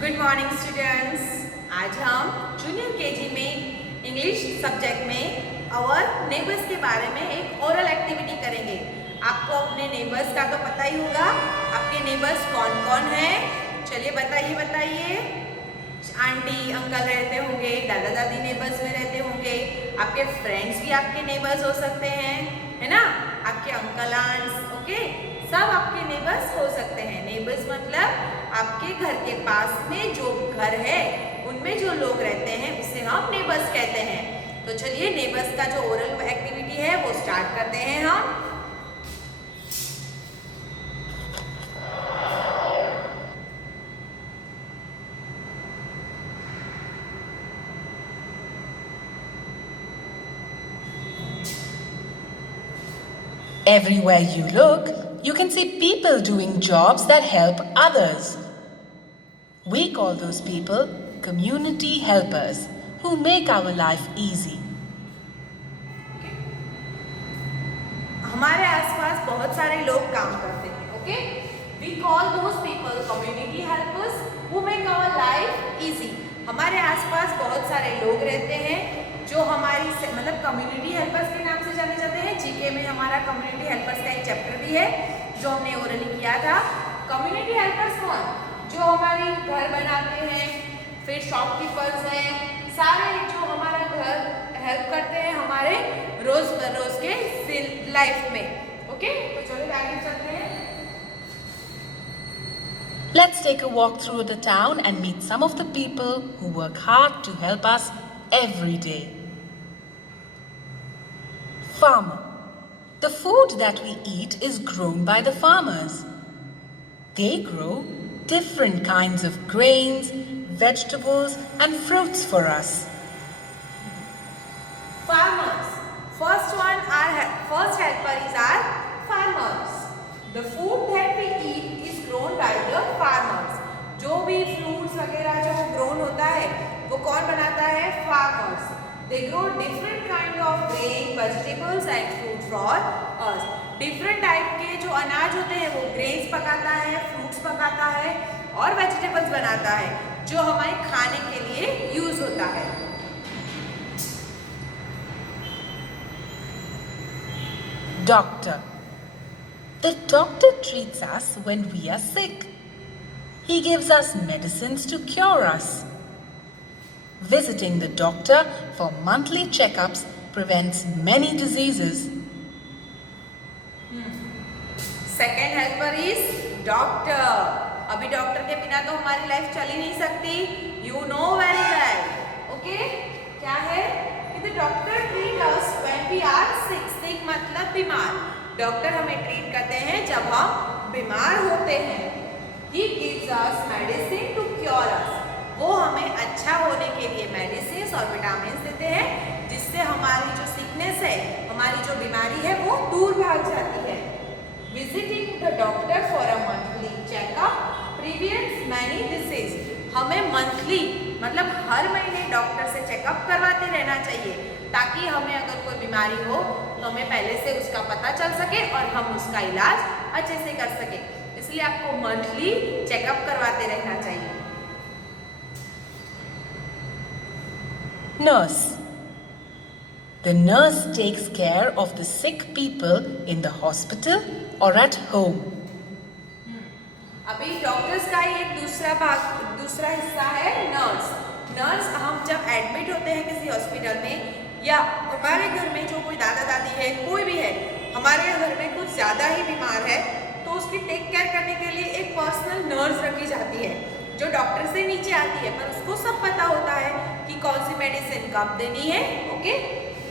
Good morning students. आज हम junior KG में इंग्लिश सब्जेक्ट में आवर नेबर्स के बारे में एक ओरल एक्टिविटी करेंगे। आपको अपने नेबर्स का तो पता ही होगा। आपके नेबर्स कौन कौन हैं? चलिए बताइए। आंटी अंकल रहते होंगे, दादा दादी नेबर्स में रहते होंगे, आपके फ्रेंड्स भी आपके नेबर्स हो सकते हैं, है ना? आपके अंकल आंट्स, ओके, सब आपके नेबर्स हो सकते हैं। नेबर्स मतलब आपके घर के पास में जो घर है उनमें जो लोग रहते हैं उसे हम नेबर्स कहते हैं। तो चलिए नेबर्स का जो ओरल एक्टिविटी है वो स्टार्ट करते हैं हम। Everywhere you look, you can see people doing jobs that help others. We call those people community helpers who make our life easy. हमारे आसपास बहुत सारे लोग काम करते हैं, okay? We call those people community helpers who make our life easy. हमारे आसपास बहुत सारे लोग रहते हैं जो हमारी मतलब कम्युनिटी हेल्पर्स के नाम से जाने जाते हैं। जीके में हमारा कम्युनिटी हेल्पर्स का एक चैप्टर भी है जो हमने ओरली किया था। कम्युनिटी हेल्पर्स कौन? जो हमारी घर बनाते हैं, फिर शॉपकीपर्स हैं, सारे जो हमारा घर हेल्प करते हैं हमारे रोज के लाइफ में, ओके? तो चलो आगे चलते हैं। Let's take a walk through the town and meet some of the people who work hard to help us every day. Farmer. The food that we eat is grown by the farmers. They grow different kinds of grains, vegetables, and fruits for us. Farmers. First helper is our farmers. The food that we eat is grown by the farmers. जो भी fruits वगैरह जो grown होता है वो कौन बनाता है? Farmers. They grow different kind of grain, vegetables and fruit for us. Different type के जो अनाज होते हैं वो grains पकाता है, fruits पकाता है और vegetables बनाता है जो हमारे खाने के लिए यूज होता है। Doctor. The doctor treats us when we are sick. He gives us medicines to cure us. Visiting the doctor for monthly checkups prevents many diseases. Second helper is doctor. अभी डॉक्टर के बिना तो हमारी life चल ही नहीं सकती। You know very well, okay? क्या है? The doctor treat us when we are sick. Sick मतलब बीमार। डॉक्टर हमें ट्रीट करते हैं जब हम बीमार होते हैं। He gives us medicine to cure us. वो हमें अच्छा होने के लिए मेडिसिन और विटामिन देते हैं जिससे हमारी जो सिकनेस है, हमारी जो बीमारी है वो दूर भाग जाती है। Visiting the doctor for a monthly checkup prevents many diseases. हमें मंथली मतलब हर महीने डॉक्टर से चेकअप करवाते रहना चाहिए ताकि हमें अगर कोई बीमारी हो तो हमें पहले से उसका पता चल सके और हम उसका इलाज अच्छे से कर सके। इसलिए आपको मंथली चेकअप करवाते रहना चाहिए। Nurse. The nurse takes care of the sick people in the hospital or at home. अभी डॉक्टर्स का ही एक दूसरा हिस्सा है नर्स। नर्स हम जब एडमिट होते हैं किसी हॉस्पिटल में या हमारे घर में जो कोई दादा दादी है, कोई भी है, हमारे घर में कुछ ज़्यादा ही बीमार है तो उसकी टेक केयर करने के लिए एक पर्सनल नर्स रखी जाती है जो डॉक्टर से नीचे आती है, पर उसको सब पता होता है कि कौन सी मेडिसिन कब देनी है, ओके?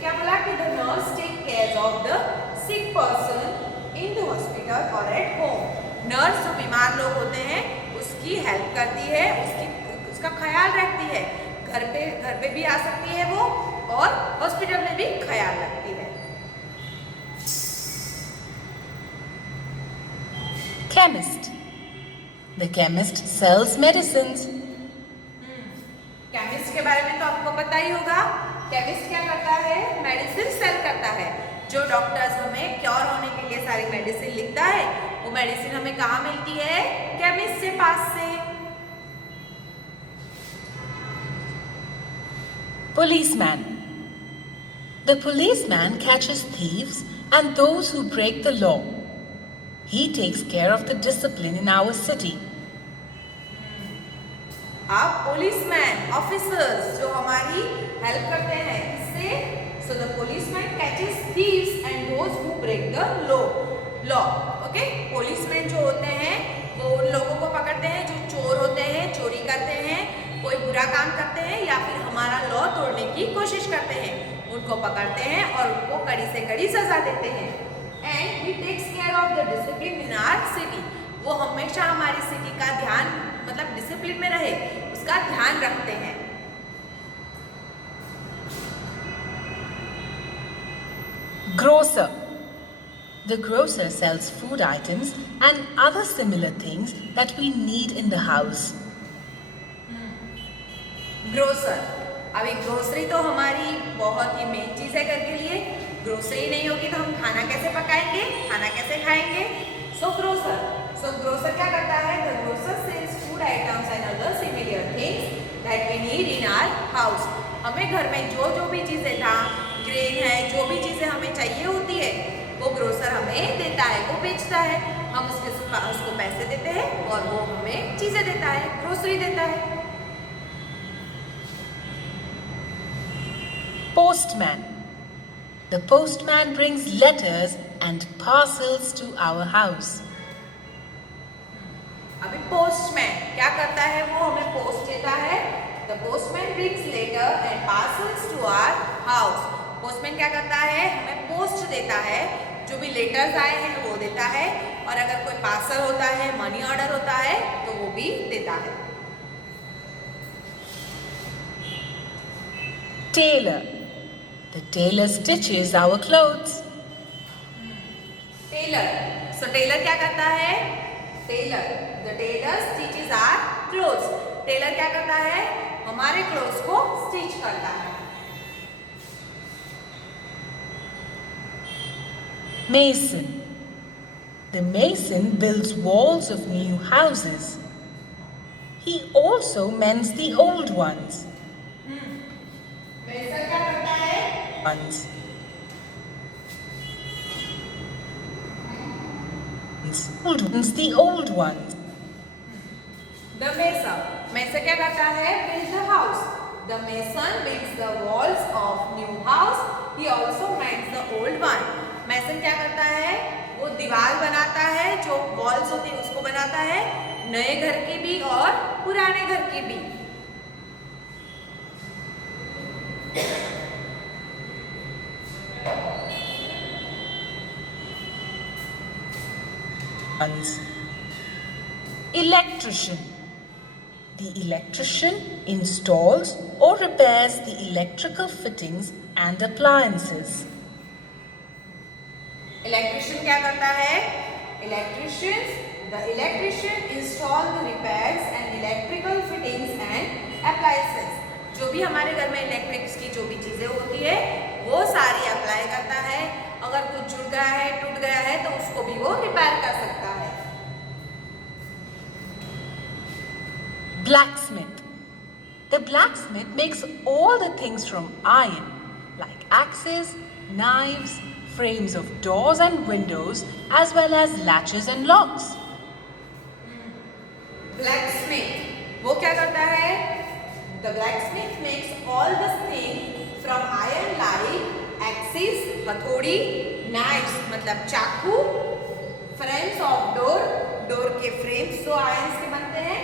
क्या बोला कि the nurse take care of the sick person in the hospital और एट होम। नर्स जो बीमार लोग होते हैं उसकी हेल्प करती है, उसका ख्याल रखती है। घर पे भी आ सकती है वो और हॉस्पिटल में भी ख्याल रखती है। Chemist. The chemist sells medicines. Chemist के बारे में तो आपको पता ही होगा। केमिस्ट क्या करता है? मेडिसिन सेल करता है। जो डॉक्टर्स हमें क्योर होने के लिए सारी मेडिसिन लिखता है वो मेडिसिन हमें कहाँ मिलती है? केमिस्ट के पास से। Policeman. The policeman catches thieves and those who break the law. He takes care of the discipline in our city. अब पुलिसमैन ऑफिसर्स जो हमारी हेल्प करते हैं इससे, so the policeman catches thieves and those who break the law. Okay, policeman जो होते हैं वो उन लोगों को पकड़ते हैं जो चोर होते हैं, चोरी करते हैं, कोई बुरा काम करते हैं या फिर हमारा लॉ तोड़ने की कोशिश करते हैं. उनको पकड़ते हैं और उनको कड़ी से कड़ी सजा देते हैं. And he takes care of the discipline in our city. वो हमेशा हमारी सिटी का ध्यान, मतलब डिसिप्लिन में रहे उसका ध्यान रखते हैं. Grocer. The grocer sells food items and other similar things that we need in the house. Grocer. अभी ग्रोसरी तो हमारी बहुत ही मेन चीज़ है घर के लिए. ग्रोसरी नहीं होगी तो हम खाना कैसे पकाएंगे, खाना कैसे खाएंगे. सो ग्रोसर क्या करता है? The grocer sells food items and other similar things that we need in our house. हमें घर में जो भी चीज़ें था, ग्रेन है, जो भी चीज़ें हमें चाहिए होती है वो ग्रोसर हमें देता है, वो बेचता है. हम उसको पैसे देते हैं और वो हमें चीज़ें देता है, ग्रोसरी देता है. Postman. The postman brings letters and parcels to our house. अभी पोस्टमैन क्या करता है? वो हमें पोस्ट देता है. The postman brings letter and parcels to our house. Postman क्या करता है? हमें पोस्ट देता है, जो भी लेटर्स आए हैं वो देता है, और अगर कोई पार्सल होता है, मनी ऑर्डर होता है तो वो भी देता है. Tailor. The tailor stitches our clothes. Tailor. So tailor क्या करता है? The tailor stitches our clothes. Tailor क्या करता है? हमारे क्लोथ्स को स्टिच करता है. Mason. The mason builds walls of new houses. He also mends the old ones. Mason क्या करता है? The old ones. The mason क्या करता है? Builds the house. The mason builds the walls of new house. He also mends the old one. Mason क्या करता है? वो दीवार बनाता है, जो वॉल्स होती है उसको बनाता है, नए घर की भी और पुराने घर की भी. Electrician. The electrician installs or repairs the electrical fittings and appliances. Electrician क्या करता है? The electrician install the repairs and electrical fittings and appliances. जो भी हमारे घर में इलेक्ट्रिक्स की जो भी चीज़ें होती है वो सारी अप्लाई करता है. अगर कुछ जुड़ गया है, टूट गया है तो उसको भी वो रिपेयर कर सकता है. Blacksmith. The blacksmith makes all the things from iron, like axes, knives, frames of doors and windows, as well as latches and locks. Blacksmith वो क्या करता है? The blacksmith makes all the things from iron like axes, हथौड़ी, knives मतलब चाकू, frames of door के frames जो iron से बनते हैं,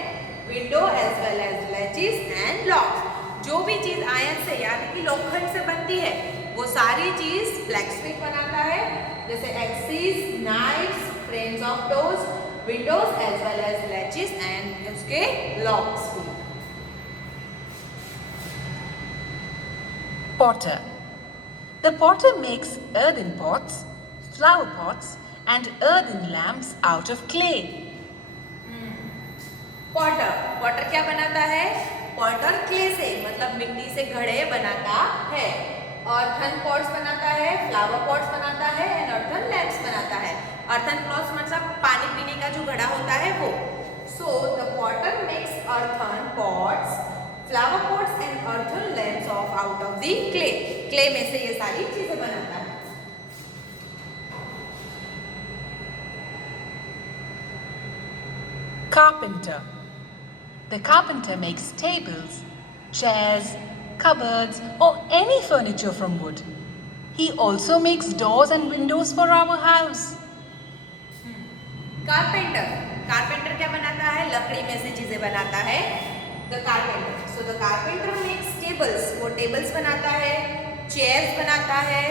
window as well as latches and locks. जो भी चीज आयरन से यानी कि लोखंड से बनती है वो सारी चीज ब्लैकस्मिथ बनाता है. जैसे axes, knives, frames of doors, windows as well as latches and उसके locks भी. Potter. The potter makes earthen pots, flower pots, and earthen lamps out of clay. Potter क्या बनाता है? पॉटर क्ले से मतलब मिट्टी से घड़े बनाता है. अर्थन पॉट्स बनाता है, फ्लावर पॉट्स बनाता है एंड अर्थन लैम्प्स बनाता है. अर्थन पॉट्स मतलब पानी पीने का जो घड़ा होता है वो. So the Potter makes earthen pots, flower pots and earthen lamps of out of the clay में से ये सारी चीजें बनाता है. Carpenter. The carpenter makes tables, chairs, cupboards, or any furniture from wood. He also makes doors and windows for our house. Carpenter क्या बनाता है? लकड़ी में से चीजें बनाता है. The carpenter. So the carpenter makes tables. वो टेबल्स बनाता है, चेयर्स बनाता है,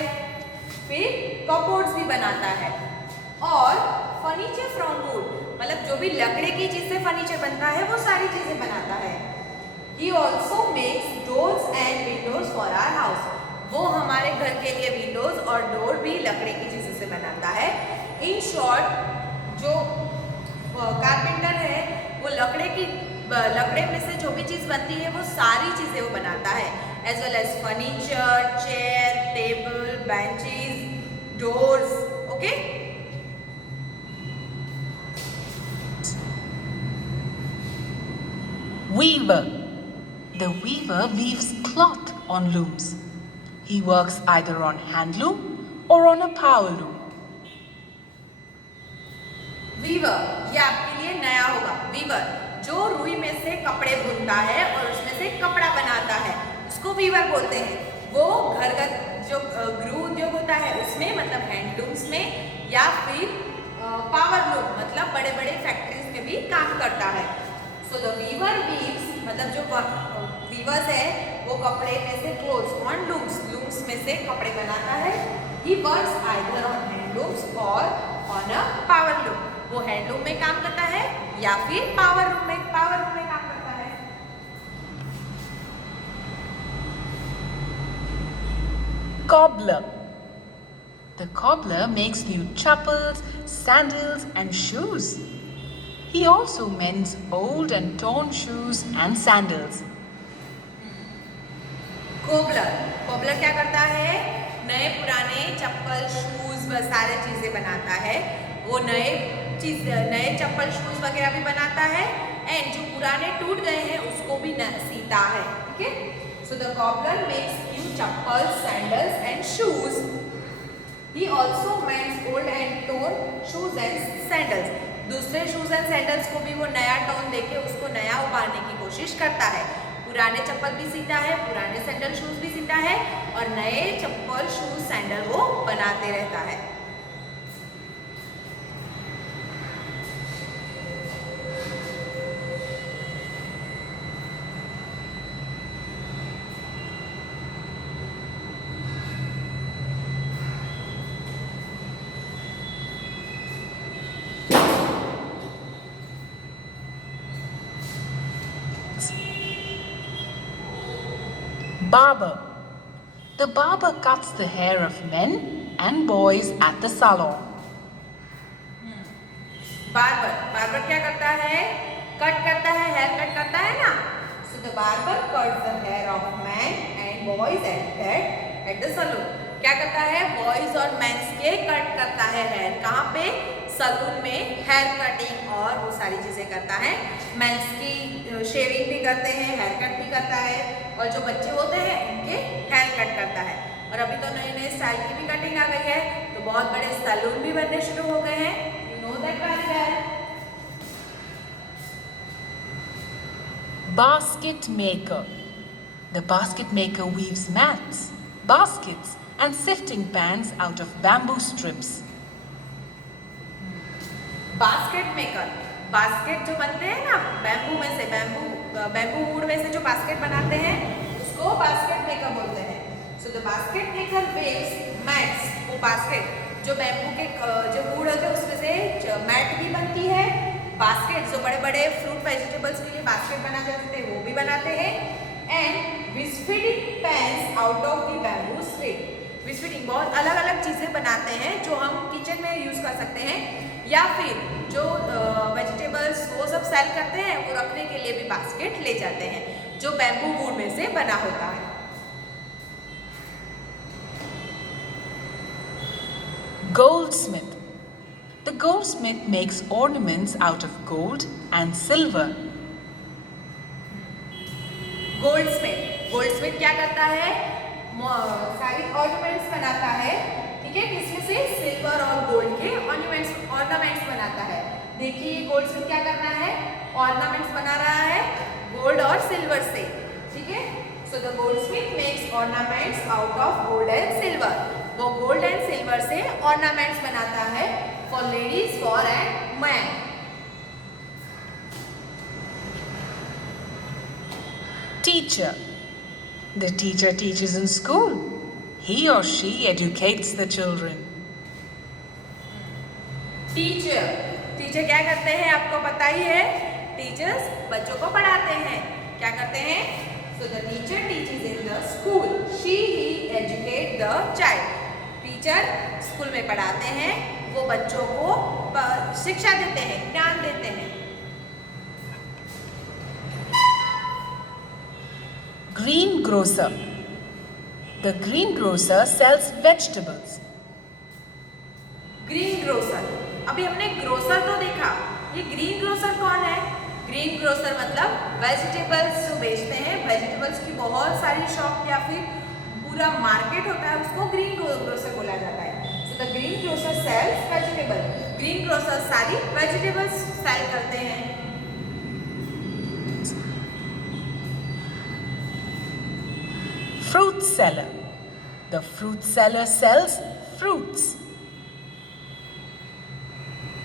फिर कपबोर्ड्स भी बनाता है, और फर्नीचर फ्रॉम वुड, मतलब जो भी लकड़ी की चीज से फर्नीचर बनता है वो सारी चीजें बनाता है. He also makes doors and windows for our house. वो हमारे घर के लिए विंडोज और डोर भी लकड़ी की चीजों से बनाता है. इन शॉर्ट, जो कारपेंटर है वो लकड़े में से जो भी चीज बनती है वो सारी चीजें वो बनाता है, as well as furniture, chair, table, benches, doors. Okay. Weaver. The weaver weaves cloth on looms. He works either on hand loom or on a power loom. Weaver, ये आपके लिए नया होगा. वीवर जो रुई में से कपड़े बुनता है और उसमें से कपड़ा बनाता है, उसको वीवर बोलते हैं. वो घरगत जो गृह उद्योग होता है उसमें, मतलब हैंडलूम्स में, या फिर पावर लूम मतलब बड़े बड़े फैक्ट्रीज में भी काम करता है. सो द वीवर वीव्स, मतलब जो वीवर्स है वो कपड़े में से क्लोथ्स ऑन लूम्स में से कपड़े बनाता है. He works either on handlooms और ऑन अ पावर लूम. वो हैंडलूम में काम करता है या फिर पावर लूम में काम करता है. Cobbler. The cobbler makes new chappals, sandals, and shoes. He also mends old and torn shoes and sandals. Cobbler क्या करता है? नए पुराने चप्पल, शूज, सारे चीजें बनाता है. वो नए चप्पल, शूज वगैरह भी बनाता है, एंड जो पुराने टूट गए हैं उसको भी सीता है. ठीक है. So the cobbler makes new chappal, sandals and shoes. He also mends old and torn shoes and sandals. दूसरे शूज एंड सैंडल्स को भी वो नया टोन देके उसको नया उभारने की कोशिश करता है. पुराने चप्पल भी सीता है, पुराने सैंडल शूज भी सीता है, और नए चप्पल, शूज, सैंडल वो बनाते रहता है. Barber. The barber cuts the hair of men and boys at the salon. Barber क्या करता है? कट करता है, हेयर कट करता है ना. So the barber cuts the hair of man and boys at the salon. क्या करता है? बॉयज और मेंस के कट करता है हेयर. कहाँ पे? सलून में हेयर कटिंग और वो सारी चीजें करता है. मेंस की शेविंग भी करते हैं, हेयर कट भी करता है, और जो बच्चे होते हैं उनके हेयर कट करता है. और अभी तो नए नए स्टाइल की भी कटिंग आ गई है, तो बहुत बड़े सैलून भी बनने शुरू हो गए हैं. You know that very well. Basket maker. The basket maker weaves mats, baskets, and sifting pans out of bamboo strips. Basket जो बनते हैं ना बैम्बू में से, बैम्बू वुड में से जो बास्केट बनाते हैं उसको बास्केट मेकर बोलते हैं. So the basket maker waves mats. वो बास्केट जो बैम्बू के जो वुड होते हैं उसमें से मैट भी बनती है. बास्केट जो बड़े बड़े फ्रूट वेजिटेबल्स के लिए बास्केट बनाए जाते हैं वो भी बनाते हैं. एंड विस्फिटिंग pans out of the bamboo strip. विस्फिटिंग बहुत अलग अलग चीज़ें बनाते हैं जो हम किचन में यूज़ कर सकते हैं, या फिर जो वेजिटेबल्स वो सब सेल करते हैं वो रखने के लिए भी बास्केट ले जाते हैं जो बैम्बू वुड में से बना होता है. Goldsmith. The goldsmith makes ornaments out of gold and silver. Goldsmith Goldsmith क्या करता है, सारी ऑर्नामेंट्स बनाता है, ठीक है, किसमें से, सिल्वर और गोल्ड के ऑर्नामेंट्स बनाता है। देखिए ये गोल्डस्मिथ क्या कर रहा है, ऑर्नामेंट्स बना रहा है गोल्ड और सिल्वर से, ठीक है। So the Goldsmith makes ornaments out of gold and silver. वो गोल्ड एंड सिल्वर से ऑर्नामेंट्स बनाता है for ladies, for and man. Teacher. The teacher teaches in school. He or she educates the children. Teacher क्या करते हैं, आपको पता ही है, टीचर्स बच्चों को पढ़ाते हैं। क्या करते हैं, so the teacher teaches in the school, she he educate the child. Teacher school में पढ़ाते हैं, वो बच्चों को शिक्षा देते हैं, ज्ञान देते हैं। Greengrocer. The greengrocer sells vegetables. Green grocer, अभी हमने ग्रोसर तो देखा, ये ग्रीन ग्रोसर कौन है? ग्रीन ग्रोसर मतलब वेजिटेबल्स जो बेचते हैं, वेजिटेबल्स की बहुत सारी शॉप या फिर पूरा मार्केट होता है, उसको ग्रीन ग्रोसर बोला जाता है। So the green grocer sells vegetable. Green grocer सारी वेजिटेबल्स सेल करते हैं। Fruit seller. The fruit seller sells fruits.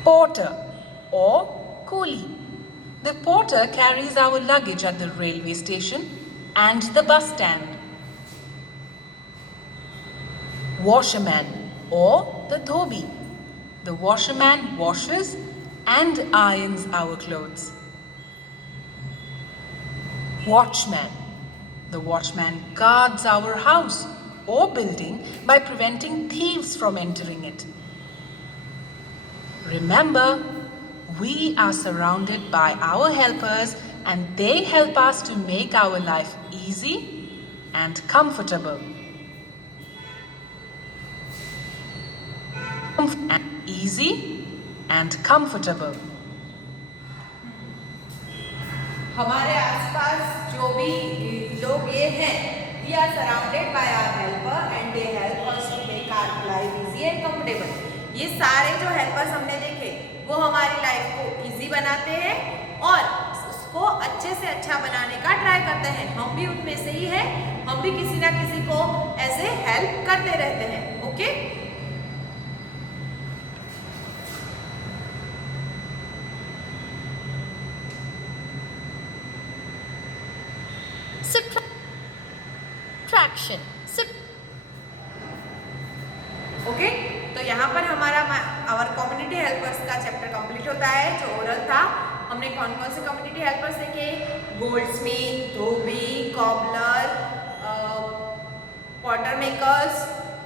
Porter or coolie. The porter carries our luggage at the railway station and the bus stand. Washerman or the dhobi. The washerman washes and irons our clothes. Watchman. The watchman guards our house or building by preventing thieves from entering it. Remember, we are surrounded by our helpers and they help us to make our life easy and comfortable. Easy and comfortable. हमारे आसपास जो भी लोग ये हैं, we are surrounded by our helper and they help us to make our life easy and comfortable। ये सारे जो हेल्पर्स हमने देखे, वो हमारी लाइफ को इजी बनाते हैं और उसको अच्छे से अच्छा बनाने का ट्राई करते हैं। हम भी उनमें से ही हैं, हम भी किसी ना किसी को ऐसे हेल्प करते रहते हैं। Okay, Subtraction. ओके, तो यहाँ पर हमारा आवर कम्युनिटी हेल्पर्स का चैप्टर कंप्लीट होता है, जो ओरल था। हमने कौन कौन से कम्युनिटी हेल्पर्स देखे, गोल्डस्मिथ, धोबी, कॉबलर, पॉटर मेकर्स,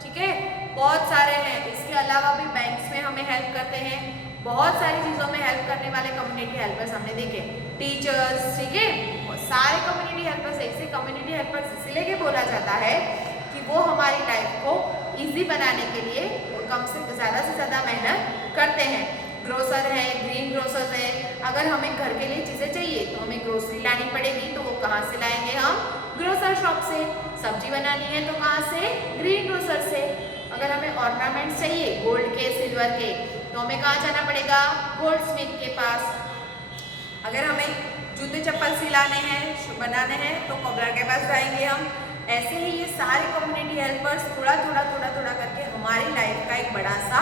ठीक है, बहुत सारे हैं। इसके अलावा भी बैंक्स में हमें हेल्प करते हैं, बहुत सारी चीज़ों में हेल्प करने वाले कम्युनिटी हेल्पर्स हमने देखे। टीचर्स, ठीक है, सारे कम्युनिटी हेल्पर्स। ऐसे कम्युनिटी हेल्पर्स इसलिए के बोला जाता है कि वो हमारी लाइफ को इजी बनाने के लिए कम से ज़्यादा मेहनत करते हैं। ग्रोसर है, ग्रीन ग्रोसर है। अगर हमें घर के लिए चीज़ें चाहिए तो हमें ग्रोसरी लानी पड़ेगी, तो वो कहाँ से लाएंगे हम? ग्रोसर शॉप से। सब्जी बनानी है तो कहाँ से? ग्रीन ग्रोसर से। अगर हमें ऑर्नामेंट्स चाहिए गोल्ड के, सिल्वर के, तो हमें कहाँ जाना पड़ेगा? गोल्डस्मिथ के पास। अगर हमें जूते चप्पल सिलाने हैं, बनाने हैं, तो कॉबलर के पास जाएंगे हम। ऐसे ही ये सारे कम्युनिटी हेल्पर्स थोड़ा करके हमारी लाइफ का एक बड़ा सा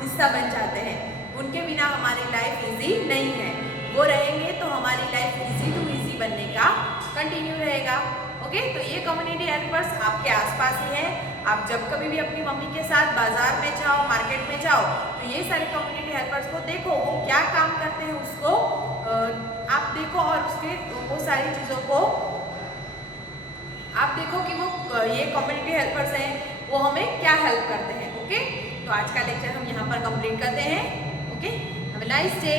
हिस्सा बन जाते हैं। उनके बिना हमारी लाइफ इजी नहीं है। वो रहेंगे तो हमारी लाइफ इजी टू इजी बनने का कंटिन्यू रहेगा। ओके, तो ये कम्युनिटी हेल्पर्स आपके आसपास ही है। आप जब कभी भी अपनी मम्मी के साथ बाजार में जाओ, मार्केट में जाओ, तो ये सारे कम्युनिटी हेल्पर्स को देखो, वो क्या काम करते हैं उसको आप देखो, और उसके वो सारी चीज़ों को आप देखो कि वो ये कम्युनिटी हेल्पर्स हैं, वो हमें क्या हेल्प करते हैं। ओके, तो आज का लेक्चर हम यहाँ पर कंप्लीट करते हैं। Okay, have a nice day.